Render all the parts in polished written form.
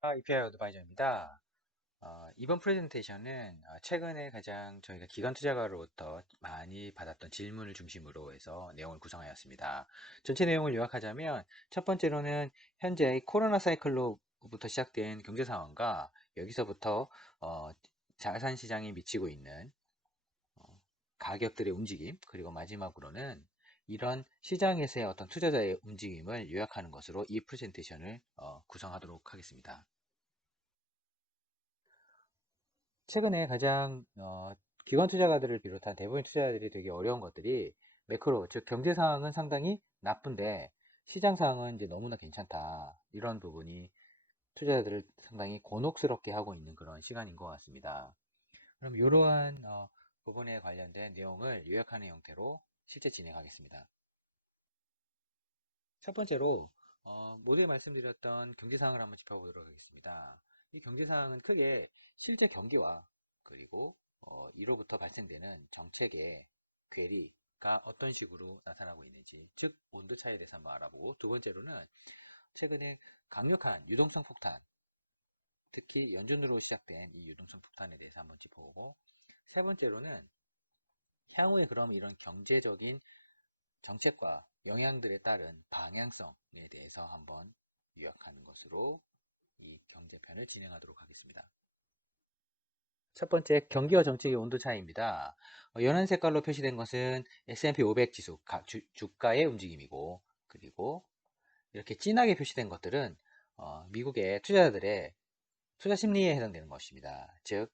이피아 어드바이저입니다. 이번 프레젠테이션은 최근에 가장 저희가 기관 투자가로부터 많이 받았던 질문을 중심으로 해서 내용을 구성하였습니다. 전체 내용을 요약하자면 첫 번째로는 현재 코로나 사이클로부터 시작된 경제 상황과 여기서부터 어, 자산 시장이 미치고 있는 어, 가격들의 움직임, 그리고 마지막으로는 이런 시장에서의 어떤 투자자의 움직임을 요약하는 것으로 이 프레젠테이션을 구성하도록 하겠습니다. 최근에 가장 기관 투자가들을 비롯한 대부분 투자자들이 되게 어려운 것들이 매크로, 즉 경제 상황은 상당히 나쁜데 시장 상황은 이제 너무나 괜찮다. 이런 부분이 투자자들을 상당히 곤혹스럽게 하고 있는 그런 시간인 것 같습니다. 그럼 이러한 부분에 관련된 내용을 요약하는 형태로 실제 진행하겠습니다. 첫 번째로 모두에 말씀드렸던 경제 상황을 한번 짚어보도록 하겠습니다. 이 경제 상황은 크게 실제 경기와 그리고 이로부터 발생되는 정책의 괴리가 어떤 식으로 나타나고 있는지, 즉 온도 차이에 대해서 한번 알아보고, 두 번째로는 최근에 강력한 유동성 폭탄, 특히 연준으로 시작된 이 유동성 폭탄에 대해서 한번 짚어보고, 세 번째로는 향후에 그럼 이런 경제적인 정책과 영향들에 따른 방향성에 대해서 한번 요약하는 것으로 이 경제편을 진행하도록 하겠습니다. 첫 번째, 경기와 정책의 온도 차이입니다. 연한 색깔로 표시된 것은 S&P 500 지수 주가의 움직임이고, 그리고 이렇게 진하게 표시된 것들은 미국의 투자자들의 투자 심리에 해당되는 것입니다. 즉,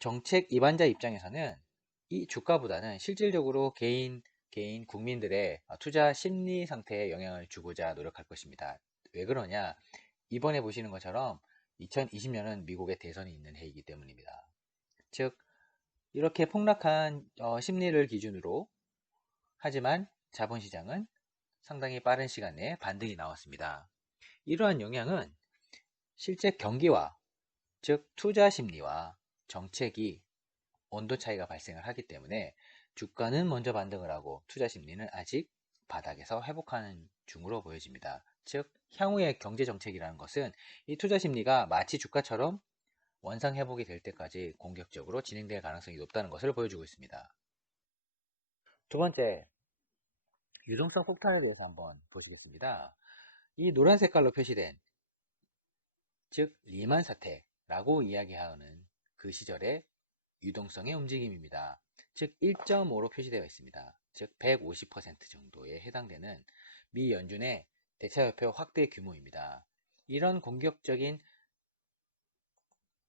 정책 입안자 입장에서는 이 주가보다는 실질적으로 개인 국민들의 투자 심리 상태에 영향을 주고자 노력할 것입니다. 왜 그러냐? 이번에 보시는 것처럼 2020년은 미국의 대선이 있는 해이기 때문입니다. 즉, 이렇게 폭락한 심리를 기준으로 하지만 자본시장은 상당히 빠른 시간 내에 반등이 나왔습니다. 이러한 영향은 실제 경기와, 즉 투자 심리와 정책이 온도 차이가 발생을 하기 때문에 주가는 먼저 반등을 하고 투자 심리는 아직 바닥에서 회복하는 중으로 보여집니다. 즉, 향후의 경제 정책이라는 것은 이 투자 심리가 마치 주가처럼 원상 회복이 될 때까지 공격적으로 진행될 가능성이 높다는 것을 보여주고 있습니다. 두 번째, 유동성 폭탄에 대해서 한번 보시겠습니다. 이 노란 색깔로 표시된, 즉 리만 사태라고 이야기하는 그 시절의 유동성의 움직임입니다. 즉 1.5로 표시되어 있습니다. 즉 150% 정도에 해당되는 미 연준의 대차협표 확대 규모입니다. 이런 공격적인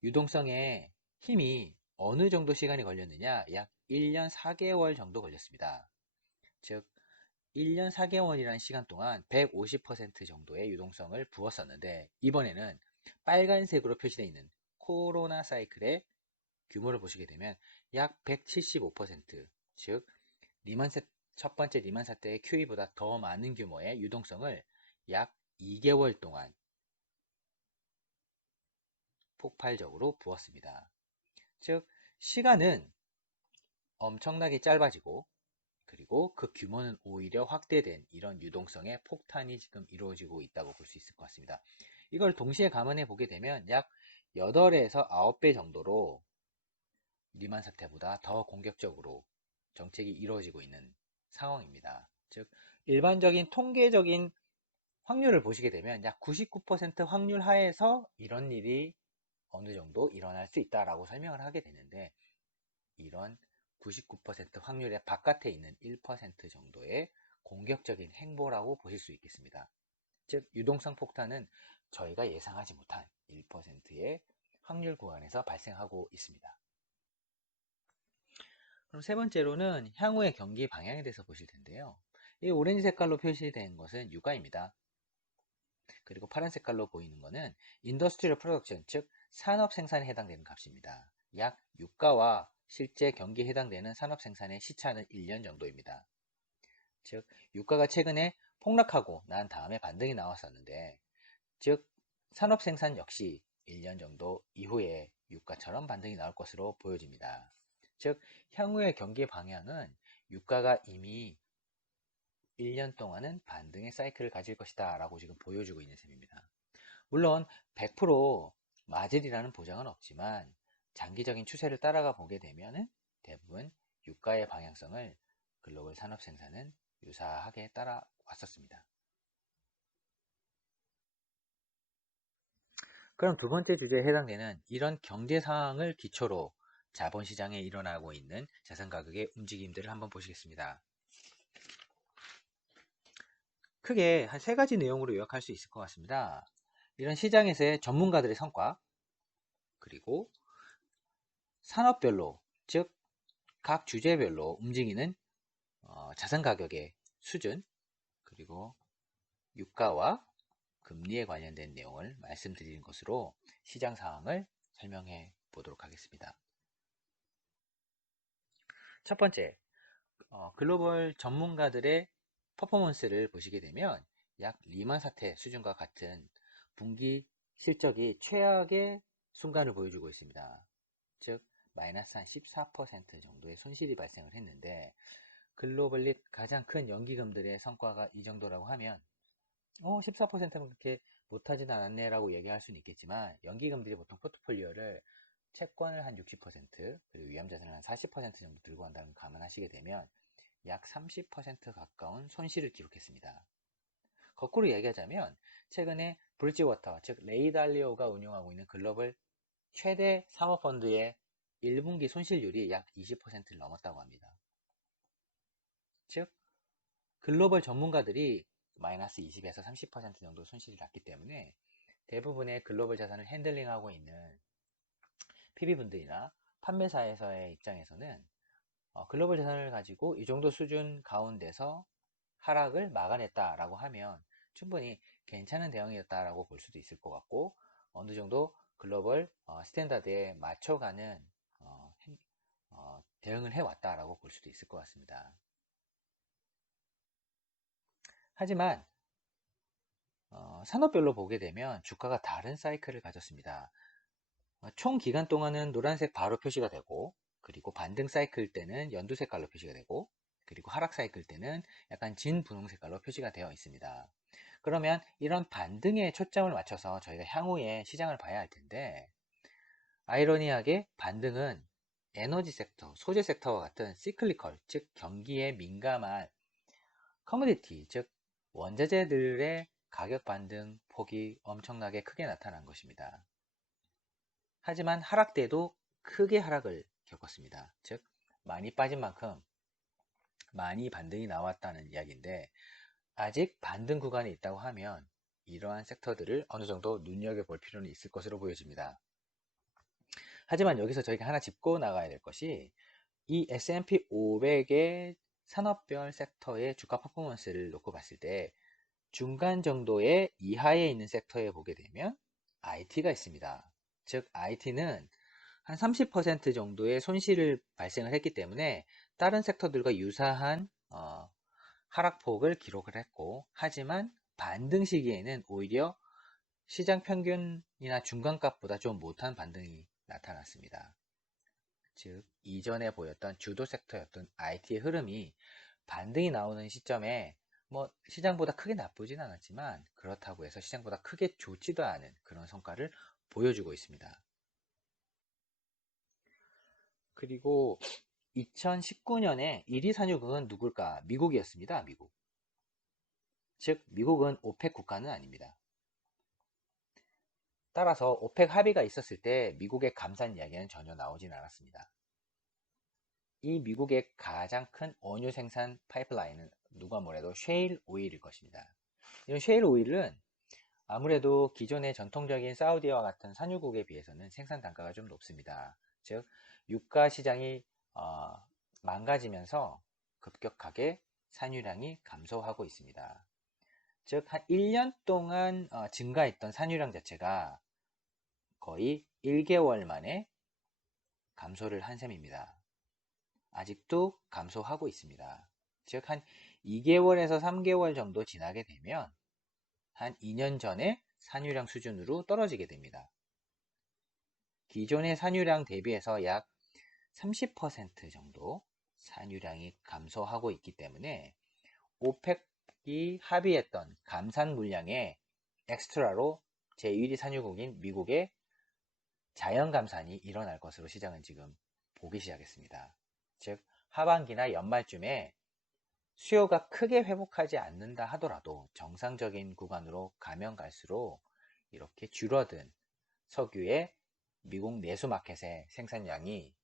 유동성의 힘이 어느 정도 시간이 걸렸느냐? 약 1년 4개월 정도 걸렸습니다. 즉 1년 4개월이라는 시간 동안 150% 정도의 유동성을 부었었는데, 이번에는 빨간색으로 표시되어 있는 코로나 사이클의 규모를 보시게 되면 약 175%, 즉 첫 번째 리만 사태의 QE보다 더 많은 규모의 유동성을 약 2개월 동안 폭발적으로 부었습니다. 즉 시간은 엄청나게 짧아지고, 그리고 그 규모는 오히려 확대된 이런 유동성의 폭탄이 지금 이루어지고 있다고 볼 수 있을 것 같습니다. 이걸 동시에 감안해 보게 되면 약 8에서 9배 정도로 리만 사태보다 더 공격적으로 정책이 이루어지고 있는 상황입니다. 즉 일반적인 통계적인 확률을 보시게 되면 약 99% 확률 하에서 이런 일이 어느 정도 일어날 수 있다라고 설명을 하게 되는데, 이런 99% 확률의 바깥에 있는 1% 정도의 공격적인 행보라고 보실 수 있겠습니다. 즉 유동성 폭탄은 저희가 예상하지 못한 1%의 확률 구간에서 발생하고 있습니다. 그럼 세 번째로는 향후의 경기 방향에 대해서 보실 텐데요. 이 오렌지 색깔로 표시된 것은 유가입니다. 그리고 파란 색깔로 보이는 것은 인더스트리얼 프로덕션, 즉 산업 생산에 해당되는 값입니다. 약 유가와 실제 경기에 해당되는 산업 생산의 시차는 1년 정도입니다. 즉 유가가 최근에 폭락하고 난 다음에 반등이 나왔었는데, 즉 산업 생산 역시 1년 정도 이후에 유가처럼 반등이 나올 것으로 보여집니다. 즉 향후의 경기 방향은 유가가 이미 1년 동안은 반등의 사이클을 가질 것이다 라고 지금 보여주고 있는 셈입니다. 물론 100% 맞으리라는 보장은 없지만 장기적인 추세를 따라가 보게 되면 대부분 유가의 방향성을 글로벌 산업 생산은 유사하게 따라왔었습니다. 그럼 두 번째 주제에 해당되는 이런 경제 상황을 기초로 자본시장에 일어나고 있는 자산 가격의 움직임들을 한번 보시겠습니다. 크게 한 세 가지 내용으로 요약할 수 있을 것 같습니다. 이런 시장에서의 전문가들의 성과, 그리고 산업별로, 즉 각 주제별로 움직이는 자산 가격의 수준, 그리고 유가와 금리에 관련된 내용을 말씀드리는 것으로 시장 상황을 설명해 보도록 하겠습니다. 첫 번째, 글로벌 전문가들의 퍼포먼스를 보시게 되면 약 리만 사태 수준과 같은 분기 실적이 최악의 순간을 보여주고 있습니다. 즉 마이너스 한 14% 정도의 손실이 발생을 했는데, 글로벌리 가장 큰 연기금들의 성과가 이 정도라고 하면 14%면 그렇게 못하진 않았네 라고 얘기할 수는 있겠지만, 연기금들이 보통 포트폴리오를 채권을 한 60%, 그리고 위험자산을 한 40% 정도 들고 간다는 걸 감안하시게 되면 약 30% 가까운 손실을 기록했습니다. 거꾸로 얘기하자면 최근에 브릿지워터, 즉 레이 달리오가 운용하고 있는 글로벌 최대 사모펀드의 1분기 손실률이 약 20%를 넘었다고 합니다. 즉 글로벌 전문가들이 마이너스 20에서 30% 정도 손실이 났기 때문에 대부분의 글로벌 자산을 핸들링하고 있는 PB분들이나 판매사에서의 입장에서는 글로벌 자산을 가지고 이 정도 수준 가운데서 하락을 막아냈다라고 하면 충분히 괜찮은 대응이었다라고 볼 수도 있을 것 같고, 어느 정도 글로벌 스탠다드에 맞춰가는 대응을 해왔다라고 볼 수도 있을 것 같습니다. 하지만 산업별로 보게 되면 주가가 다른 사이클을 가졌습니다. 총 기간 동안은 노란색 바로 표시가 되고, 그리고 반등 사이클 때는 연두 색깔로 표시가 되고, 그리고 하락 사이클 때는 약간 진 분홍 색깔로 표시가 되어 있습니다. 그러면 이런 반등에 초점을 맞춰서 저희가 향후에 시장을 봐야 할 텐데, 아이러니하게 반등은 에너지 섹터, 소재 섹터와 같은 시클리컬, 즉 경기에 민감한 커머디티, 즉 원자재들의 가격 반등 폭이 엄청나게 크게 나타난 것입니다. 하지만 하락 때도 크게 하락을 겪었습니다. 즉 많이 빠진 만큼 많이 반등이 나왔다는 이야기인데, 아직 반등 구간이 있다고 하면 이러한 섹터들을 어느 정도 눈여겨볼 필요는 있을 것으로 보여집니다. 하지만 여기서 저희가 하나 짚고 나가야 될 것이, 이 S&P 500의 산업별 섹터의 주가 퍼포먼스를 놓고 봤을 때 중간 정도의 이하에 있는 섹터에 보게 되면 IT가 있습니다. 즉 IT는 한 30% 정도의 손실을 발생을 했기 때문에 다른 섹터들과 유사한 하락폭을 기록을 했고, 하지만 반등 시기에는 오히려 시장 평균이나 중간값보다 좀 못한 반등이 나타났습니다. 즉 이전에 보였던 주도 섹터였던 IT의 흐름이 반등이 나오는 시점에 시장보다 크게 나쁘진 않았지만, 그렇다고 해서 시장보다 크게 좋지도 않은 그런 성과를 보여주고 있습니다. 그리고 2019년에 1위 산유국은 누굴까? 미국이었습니다. 미국. 즉 미국은 오펙 국가는 아닙니다. 따라서 오펙 합의가 있었을 때 미국의 감산 이야기는 전혀 나오진 않았습니다. 이 미국의 가장 큰 원유 생산 파이프라인은 누가 뭐래도 셰일 오일일 것입니다. 이런 셰일 오일은 아무래도 기존의 전통적인 사우디와 같은 산유국에 비해서는 생산 단가가 좀 높습니다. 즉 유가 시장이 망가지면서 급격하게 산유량이 감소하고 있습니다. 즉 한 1년 동안 증가했던 산유량 자체가 거의 1개월 만에 감소를 한 셈입니다. 아직도 감소하고 있습니다. 즉 한 2개월에서 3개월 정도 지나게 되면 한 2년 전에 산유량 수준으로 떨어지게 됩니다. 기존의 산유량 대비해서 약 30% 정도 산유량이 감소하고 있기 때문에 오펙이 합의했던 감산 물량의 엑스트라로 제1위 산유국인 미국의 자연 감산이 일어날 것으로 시장은 지금 보기 시작했습니다. 즉 하반기나 연말쯤에 수요가 크게 회복하지 않는다 하더라도 정상적인 구간으로 가면 갈수록 이렇게 줄어든 석유의 미국 내수 마켓의 생산량이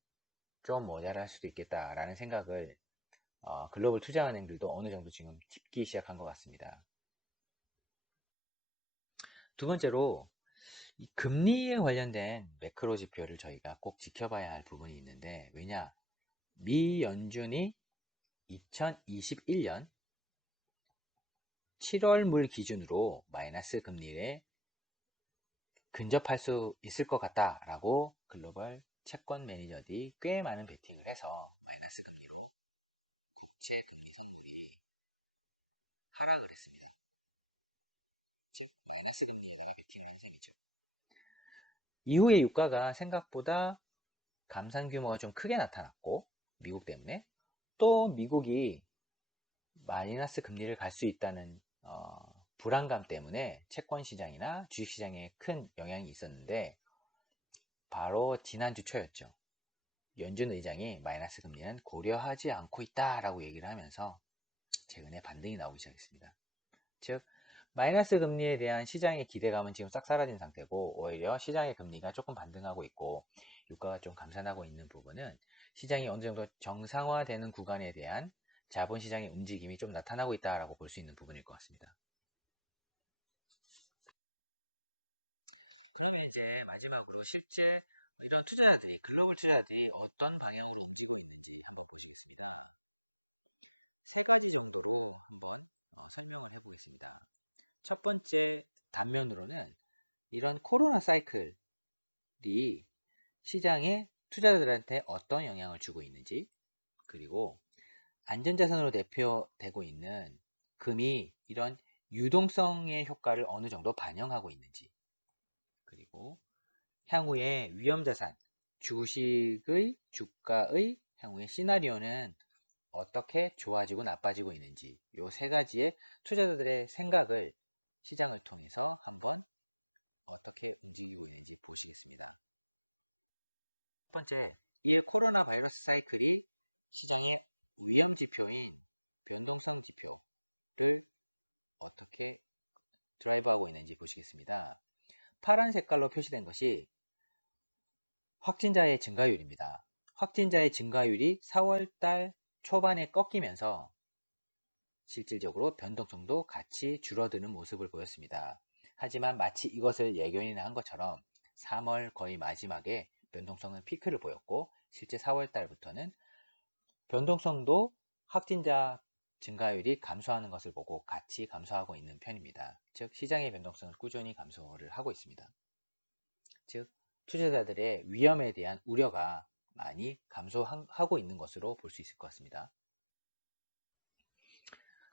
좀 모자랄 수도 있겠다라는 생각을 글로벌 투자은행들도 어느 정도 지금 짚기 시작한 것 같습니다. 두 번째로 이 금리에 관련된 매크로 지표를 저희가 꼭 지켜봐야 할 부분이 있는데, 왜냐, 미 연준이 2021년 7월 물 기준으로 마이너스 금리에 근접할 수 있을 것 같다라고 글로벌 채권 매니저들이 꽤 많은 베팅을 해서 마이너스 금리로 국채 금리 상승이 하락을 했습니다. 즉 마이너스 금리가 베팅을 한 셈이죠. 이후에 유가가 생각보다 감산 규모가 좀 크게 나타났고, 미국 때문에 또 미국이 마이너스 금리를 갈 수 있다는 불안감 때문에 채권 시장이나 주식 시장에 큰 영향이 있었는데, 바로 지난주 초였죠. 연준 의장이 마이너스 금리는 고려하지 않고 있다라고 얘기를 하면서 최근에 반등이 나오기 시작했습니다. 즉 마이너스 금리에 대한 시장의 기대감은 지금 싹 사라진 상태고, 오히려 시장의 금리가 조금 반등하고 있고 유가가 좀 감산하고 있는 부분은 시장이 어느 정도 정상화되는 구간에 대한 자본시장의 움직임이 좀 나타나고 있다라고 볼 수 있는 부분일 것 같습니다. 이제 마지막으로 실제 이런 투자자들이, 글로벌 투자자들이 어떤 방향으로 첫 번째, 이 코로나 바이러스 사이클이 시장의 위험 지표인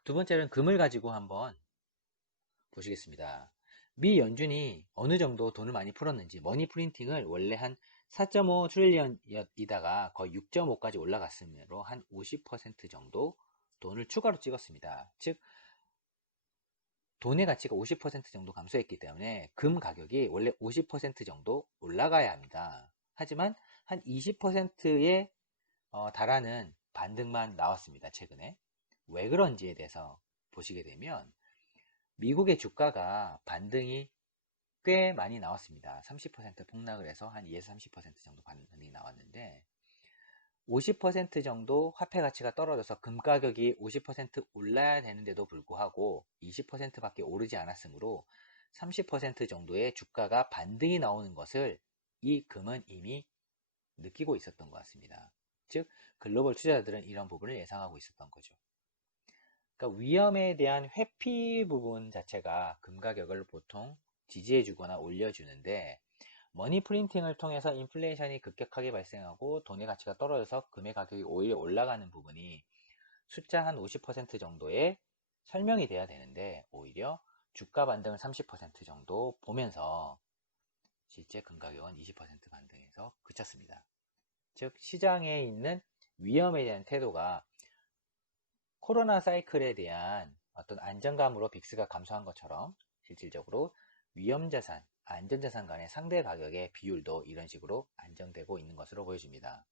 두 번째는 금을 가지고 한번 보시겠습니다. 미 연준이 어느 정도 돈을 많이 풀었는지, 머니 프린팅을 원래 한 4.5 트릴리언이다가 거의 6.5까지 올라갔으므로 한 50% 정도 돈을 추가로 찍었습니다. 즉 돈의 가치가 50% 정도 감소했기 때문에 금 가격이 원래 50% 정도 올라가야 합니다. 하지만 한 20%에 달하는 반등만 나왔습니다. 최근에. 왜 그런지에 대해서 보시게 되면 미국의 주가가 반등이 꽤 많이 나왔습니다. 30% 폭락을 해서 한 2에서 30% 정도 반등이 나왔는데, 50% 정도 화폐 가치가 떨어져서 금 가격이 50% 올라야 되는데도 불구하고 20%밖에 오르지 않았으므로 30% 정도의 주가가 반등이 나오는 것을 이 금은 이미 느끼고 있었던 것 같습니다. 즉 글로벌 투자자들은 이런 부분을 예상하고 있었던 거죠. 그러니까 위험에 대한 회피 부분 자체가 금 가격을 보통 지지해 주거나 올려주는데, 머니 프린팅을 통해서 인플레이션이 급격하게 발생하고 돈의 가치가 떨어져서 금의 가격이 오히려 올라가는 부분이 숫자 한 50% 정도의 설명이 돼야 되는데, 오히려 주가 반등을 30% 정도 보면서 실제 금 가격은 20% 반등해서 그쳤습니다. 즉 시장에 있는 위험에 대한 태도가 코로나 사이클에 대한 어떤 안정감으로 빅스가 감소한 것처럼 실질적으로 위험자산, 안전자산 간의 상대 가격의 비율도 이런 식으로 안정되고 있는 것으로 보여집니다.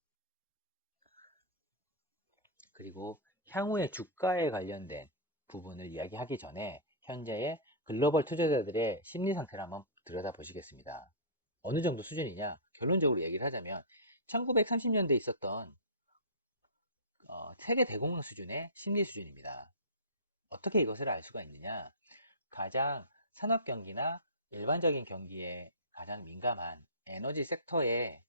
그리고 향후의 주가에 관련된 부분을 이야기하기 전에 현재의 글로벌 투자자들의 심리 상태를 한번 들여다보시겠습니다. 어느 정도 수준이냐? 결론적으로 얘기를 하자면 1930년대에 있었던 세계 대공황 수준의 심리 수준입니다. 어떻게 이것을 알 수가 있느냐? 가장 산업 경기나 일반적인 경기에 가장 민감한 에너지 섹터의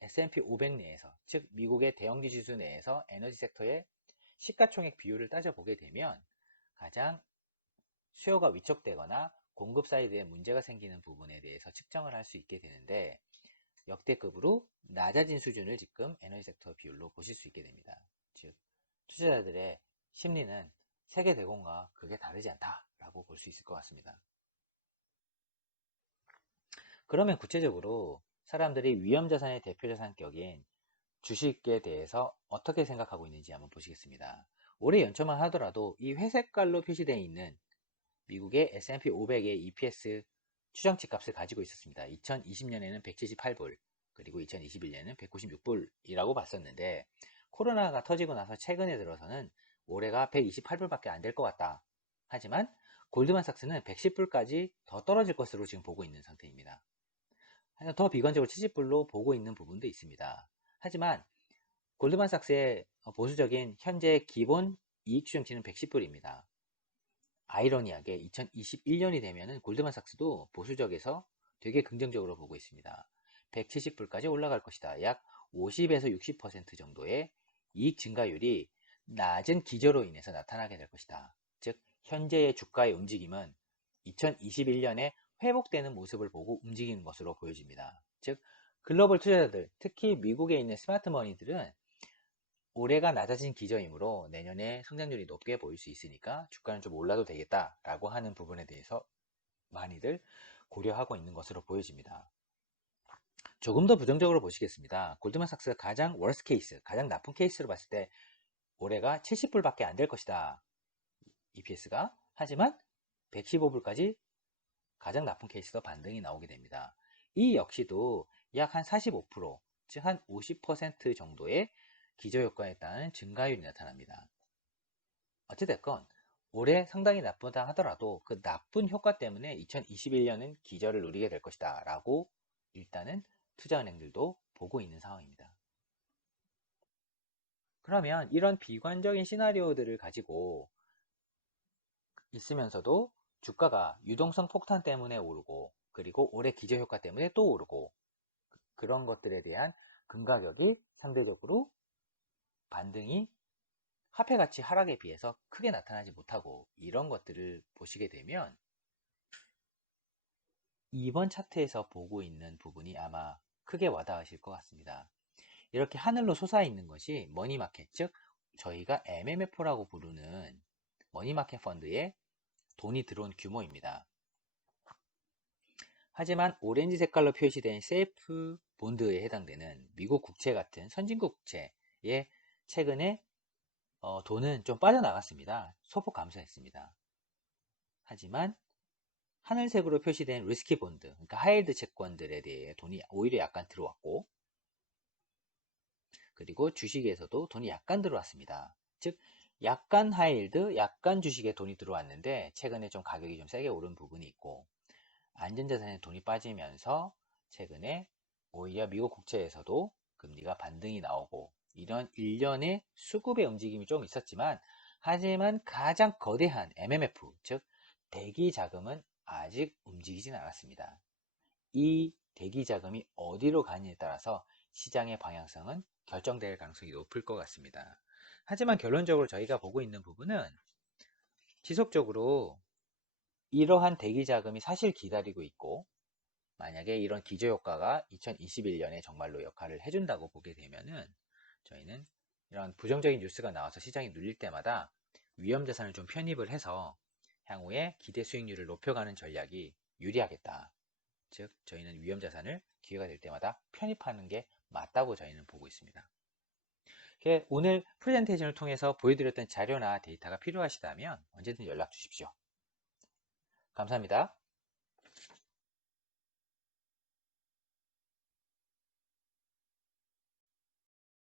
S&P 500 내에서, 즉 미국의 대형지 지수 내에서 에너지 섹터의 시가총액 비율을 따져보게 되면 가장 수요가 위축되거나 공급 사이드에 문제가 생기는 부분에 대해서 측정을 할 수 있게 되는데, 역대급으로 낮아진 수준을 지금 에너지 섹터 비율로 보실 수 있게 됩니다. 즉 투자자들의 심리는 세계 대공과 크게 다르지 않다라고 볼 수 있을 것 같습니다. 그러면 구체적으로 사람들이 위험자산의 대표자산격인 주식에 대해서 어떻게 생각하고 있는지 한번 보시겠습니다. 올해 연초만 하더라도 이 회색깔로 표시되어 있는 미국의 S&P 500의 EPS 추정치 값을 가지고 있었습니다. 2020년에는 178불, 그리고 2021년에는 196불이라고 봤었는데, 코로나가 터지고 나서 최근에 들어서는 올해가 128불밖에 안 될 것 같다. 하지만 골드만삭스는 110불까지 더 떨어질 것으로 지금 보고 있는 상태입니다. 더 비관적으로 70불로 보고 있는 부분도 있습니다. 하지만 골드만삭스의 보수적인 현재 기본 이익 추정치는 110불입니다. 아이러니하게 2021년이 되면은 골드만삭스도 보수적에서 되게 긍정적으로 보고 있습니다. 170불까지 올라갈 것이다. 약 50에서 60% 정도의 이익 증가율이 낮은 기저로 인해서 나타나게 될 것이다. 즉 현재의 주가의 움직임은 2021년에 회복되는 모습을 보고 움직이는 것으로 보여집니다. 즉 글로벌 투자자들, 특히 미국에 있는 스마트 머니들은 올해가 낮아진 기저이므로 내년에 성장률이 높게 보일 수 있으니까 주가는 좀 올라도 되겠다라고 하는 부분에 대해서 많이들 고려하고 있는 것으로 보여집니다. 조금 더 부정적으로 보시겠습니다. 골드만삭스가 가장 월스트 케이스, 가장 나쁜 케이스로 봤을 때 올해가 70불밖에 안 될 것이다. EPS가. 하지만 115불까지 가장 나쁜 케이스도 반등이 나오게 됩니다. 이 역시도 약 한 45%, 즉 한 50% 정도의 기저효과에 따른 증가율이 나타납니다. 어찌됐건 올해 상당히 나쁘다 하더라도 그 나쁜 효과 때문에 2021년은 기저를 누리게 될 것이다 라고 일단은 투자은행들도 보고 있는 상황입니다. 그러면 이런 비관적인 시나리오들을 가지고 있으면서도 주가가 유동성 폭탄 때문에 오르고, 그리고 올해 기저효과 때문에 또 오르고, 그런 것들에 대한 금가격이 상대적으로 반등이 화폐 가치 하락에 비해서 크게 나타나지 못하고, 이런 것들을 보시게 되면 이번 차트에서 보고 있는 부분이 아마 크게 와닿으실 것 같습니다. 이렇게 하늘로 솟아있는 것이 머니마켓, 즉 저희가 MMF라고 부르는 머니마켓 펀드에 돈이 들어온 규모입니다. 하지만 오렌지 색깔로 표시된 세이프 본드에 해당되는 미국 국채 같은 선진국 국채에 최근에 돈은 좀 빠져나갔습니다. 소폭 감소했습니다. 하지만 하늘색으로 표시된 리스키 본드, 그러니까 하이힐드 채권들에 대해 돈이 오히려 약간 들어왔고, 그리고 주식에서도 돈이 약간 들어왔습니다. 즉 약간 하이힐드, 약간 주식에 돈이 들어왔는데 최근에 좀 가격이 좀 세게 오른 부분이 있고, 안전자산에 돈이 빠지면서 최근에 오히려 미국 국채에서도 금리가 반등이 나오고, 이런 일련의 수급의 움직임이 좀 있었지만, 하지만 가장 거대한 MMF, 즉 대기 자금은 아직 움직이진 않았습니다. 이 대기 자금이 어디로 가느냐에 따라서 시장의 방향성은 결정될 가능성이 높을 것 같습니다. 하지만 결론적으로 저희가 보고 있는 부분은 지속적으로 이러한 대기 자금이 사실 기다리고 있고, 만약에 이런 기저효과가 2021년에 정말로 역할을 해준다고 보게 되면은 저희는 이런 부정적인 뉴스가 나와서 시장이 눌릴 때마다 위험자산을 좀 편입을 해서 향후에 기대 수익률을 높여가는 전략이 유리하겠다. 즉 저희는 위험자산을 기회가 될 때마다 편입하는 게 맞다고 저희는 보고 있습니다. 오늘 프레젠테이션을 통해서 보여드렸던 자료나 데이터가 필요하시다면 언제든 연락 주십시오. 감사합니다.